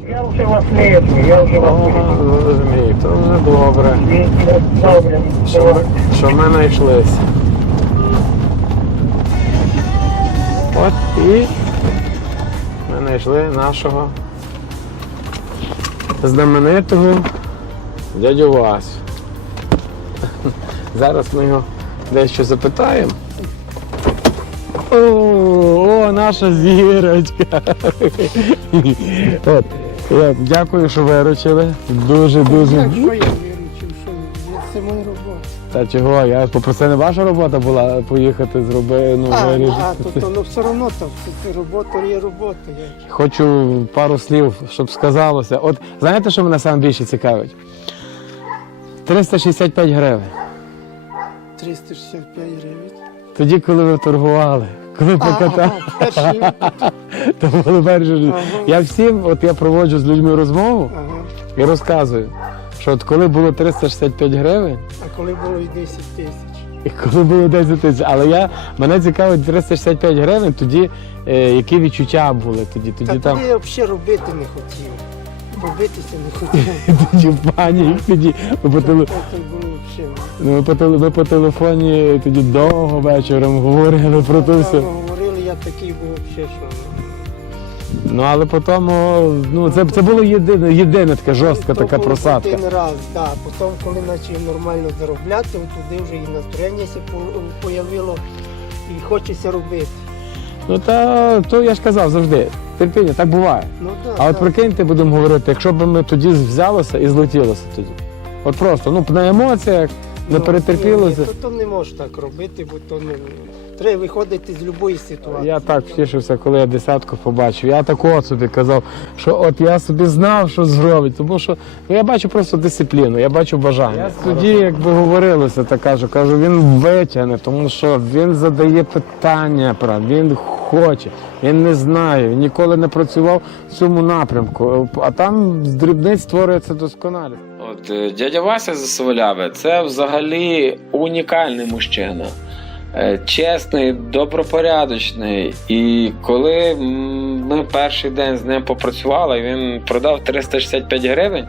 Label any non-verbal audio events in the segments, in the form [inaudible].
Я вже вас не я вже вас не розумію, то вже добре. Добре, Що що ми знайшлися. От і ми знайшли нашого знаменитого дядю Васю. Зараз ми його дещо запитаємо. О, о, наша зірочка. От, от, дякую, що виручили. Дуже, дуже. Як що я виручив, що це моя робота. Та чого? Я попросив, не ваша робота була поїхати зробити, ну, А, вирішити. а то, то ну, все одно там робота є робота. Я. Хочу пару слів, щоб сказалося. От знаєте, що мене саме більше цікавить? 365 гривень. 365 гривень. Тоді, коли ви торгували, коли покатали, Ага, перший. [laughs] то були перші. Ага. Я всім, от я проводжу з людьми розмову Ага. і розказую, що от коли було 365 гривень, А коли було і 10 тисяч. і коли було 10 тисяч, але я мене цікавить 365 гривень, тоді е, які відчуття були тоді. Та Тоді там тоді я взагалі робити не хотів. Робитися не хотів. [laughs] тоді в пані, тоді по, теле, Це було взагалі. ну, ми по, теле, ми по телефоні тоді довго вечором говорили про те все. Говорили, я такий був взагалі, що. Ну але потім, ну це, це було єдине, єдине така жорстка така просадка. Один раз, так. Потім, коли почав нормально заробляти, туди вже і настроєння по- появило, і хочеться робити. Ну та то я ж казав завжди. Терпіння, так буває. Ну, да, А от да. прикиньте, будемо говорити, якщо б ми тоді взялося і злетілося тоді. От просто, ну на емоціях, не Ну, перетерпілося. То, то не можеш так робити, бо то не треба виходити з будь-якої ситуації. Я так втішився, коли я десятку побачив. Я так от собі казав, що от я собі знав, що зробить. Тому що ну, я бачу просто дисципліну, я бачу бажання. Я тоді, якби говорилося, так кажу, кажу, він витягне, тому що він задає питання, він хоче, він не він ніколи не працював в цьому напрямку. А там з дрібниць створюється досконалі. От е, дядя Вася з Сваляви це взагалі унікальний мужчина. Е, Чесний, добропорядочний. І коли ми перший день з ним попрацювали, він продав 365 гривень,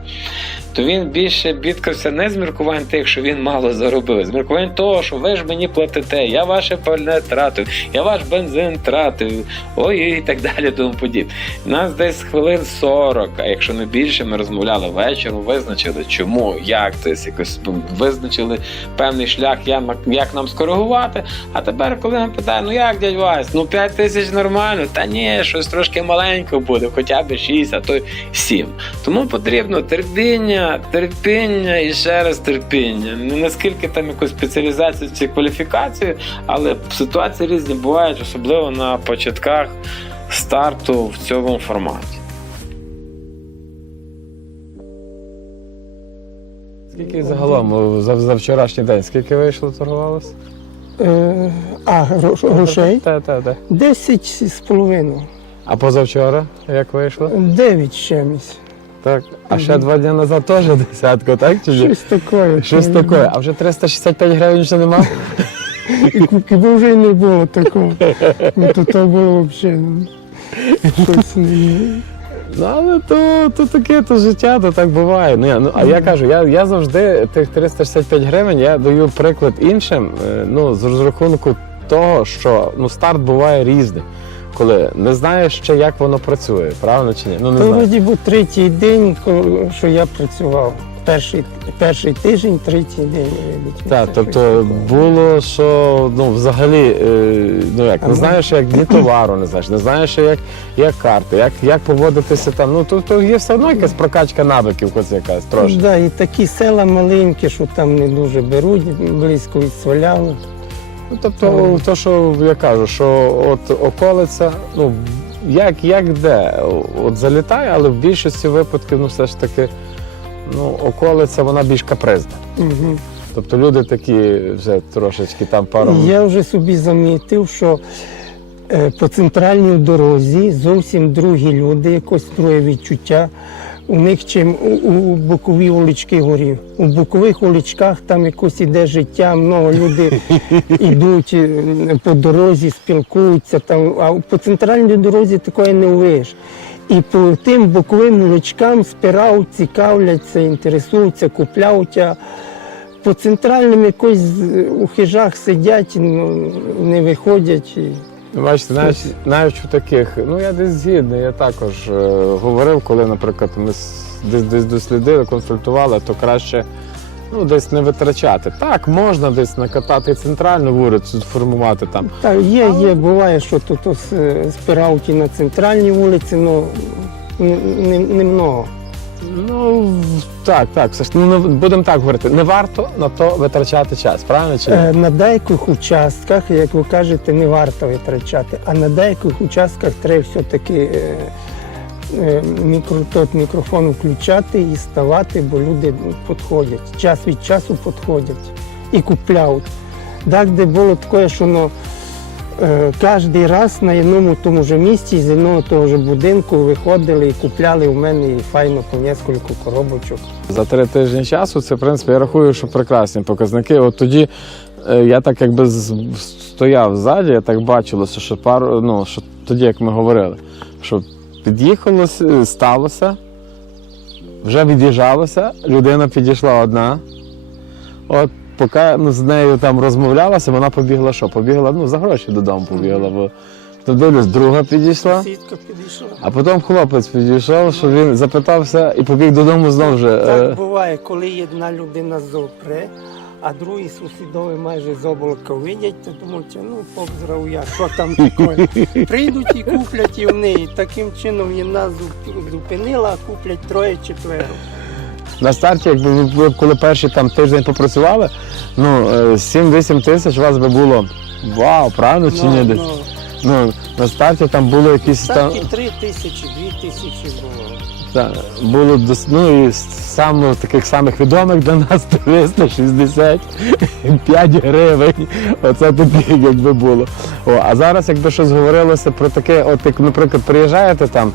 то він більше бідкався не з міркувань тих, що він мало заробив, з міркувань того, що ви ж мені платите, я ваше пальне тратив, я ваш бензин тратив, ой і так далі, тому подібне. Нас десь хвилин 40, а якщо не більше, ми розмовляли вечором, визначили, чому, як це якось ну, визначили певний шлях, як нам скоригувати. А тепер, коли нам питають, ну як дядь Вась, ну 5 тисяч нормально, та ні, щось трошки маленько буде, хоча б 6, а то 7. Тому потрібно терпіння, терпіння і ще раз терпіння. Не наскільки там якусь спеціалізацію чи кваліфікацію, але ситуації різні бувають, особливо на початках старту в цьому форматі. Скільки загалом за, за вчорашній день, скільки вийшло торгувалося? Е, а, грошей? Так, так, так. 10 з половиною. А позавчора як вийшло? 9 чимось. Так. А ще два дні назад теж десятка, так? Чи ні? Щось таке. Щось таке. А вже 365 гривень ще нема? Якби вже й не було такого. Ну, то то було взагалі. Щось не. Ну, але то, то таке, то життя, то так буває. Ну, я, ну, а я кажу, я, я завжди тих 365 гривень я даю приклад іншим, е, ну, з розрахунку того, що ну, старт буває різний. Коли не знаєш ще, як воно працює, правильно чи ні? Ну, не То знаю. вроді був третій день, коли- що я працював. Перший, перший тиждень, третій день. вибачте. Так, тобто таке. було, що ну взагалі, е, ну як не ну. знаєш, як ні товару, не знаєш, не знаєш, як, як карти, як, як поводитися там. Ну то, то є все одно якась прокачка навиків, хоч якась трошки. Да, і такі села маленькі, що там не дуже беруть, близько від Сваляви. Ну, тобто, то, що я кажу, що от околиця, ну як, як де, от залітає, але в більшості випадків, ну все ж таки, ну, околиця вона більш капризна. Угу. Тобто люди такі вже трошечки там пару. Я вже собі замітив, що е, по центральній дорозі зовсім другі люди, якось друге відчуття. У них чим у, у бокові вулички горів. У бокових вуличках там якось іде життя, много люди [laughs] йдуть е, по дорозі, спілкуються. Там, а по центральній дорозі такої не увидиш. І по тим боковим вуличкам спирав, цікавляться, інтересуються, купляють. А по центральним якось у хижах сидять, ну, не виходять. І... Бачите, навіть, навіть в таких, ну я десь згідний, я також е, говорив, коли, наприклад, ми с- десь, десь дослідили, консультували, то краще ну, десь не витрачати. Так, можна десь накатати центральну вулицю, формувати там. Та є, є, буває, що тут ось, е, спирав на центральній вулиці, ну не, не, не много. Ну так, так, все ж ну, будемо так говорити, не варто на то витрачати час, правильно чи ні? Е, На деяких участках, як ви кажете, не варто витрачати, а на деяких участках треба все-таки е, е, мікро, тот мікрофон включати і ставати, бо люди підходять. Час від часу підходять і купляють. Так, де було таке, що ну, кожен раз на одному тому ж місці з одного того ж будинку виходили і купляли у мене файно по кілька коробочок. За три тижні часу це, в принципі, я рахую, що прекрасні показники. От тоді е, я так якби стояв ззаді, я так бачилося, що пару, ну, що тоді, як ми говорили, що під'їхало, сталося, вже від'їжджалося, людина підійшла одна. От поки ну, з нею там розмовлялася, вона побігла що? Побігла, ну, за гроші додому побігла. Бо то дивлюсь, друга підійшла. Сітка підійшла. А потім хлопець підійшов, що він запитався і побіг додому знову вже. е, Так буває, коли одна людина зопре, а другі сусідові майже з облака видять, то думають, ну повзрав я, що там таке. Прийдуть і куплять і в неї. Таким чином вона зуп- зупинила, а куплять троє-четверо. На старті, якби ви коли перші там тиждень попрацювали, ну е, 7-8 тисяч у вас би було вау, правильно чи ні десь? Ну на старті там було якісь там три тисячі, дві тисячі було. та, було ну і саме таких самих відомих для нас [laughs] 365 гривень. Оце таке якби було. О, а зараз, якби щось говорилося про таке, от як, наприклад, приїжджаєте там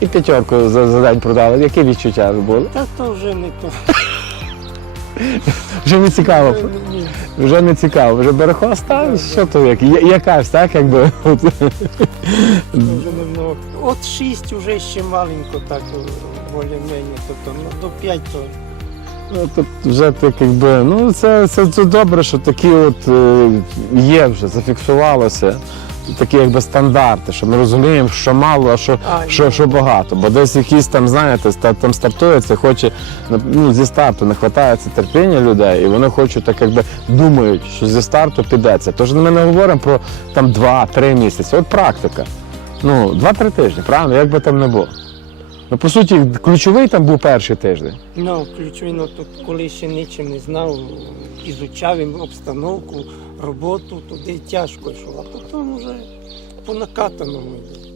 і п'ятерку за, за день продали, які відчуття були? Та то вже не то. Вже не цікаво. Ні. Вже не цікаво, вже берехо став, що то як? Я- Якась, так, якби. От. Дуже немного. От шість вже ще маленько так волі-мені, тобто ну, до п'ять то. Ну, тут вже так якби, ну це, це, це добре, що такі от е, є вже, зафіксувалося. Такі якби стандарти, що ми розуміємо, що мало, а що, А, що, що багато. Бо десь якісь там, знаєте, там стартується, хоче, ну, зі старту не вистачається терпіння людей, і вони хочуть так якби думають, що зі старту підеться. Тож ми не говоримо про там 2-3 місяці. От практика. Ну, 2-3 тижні, правильно, як би там не було. Ну, по суті, ключовий там був перший тиждень. Ну, ключовий, ну, тут коли ще нічим не знав, ізучав їм обстановку, роботу, туди тяжко йшов, а потім вже по накатаному йде.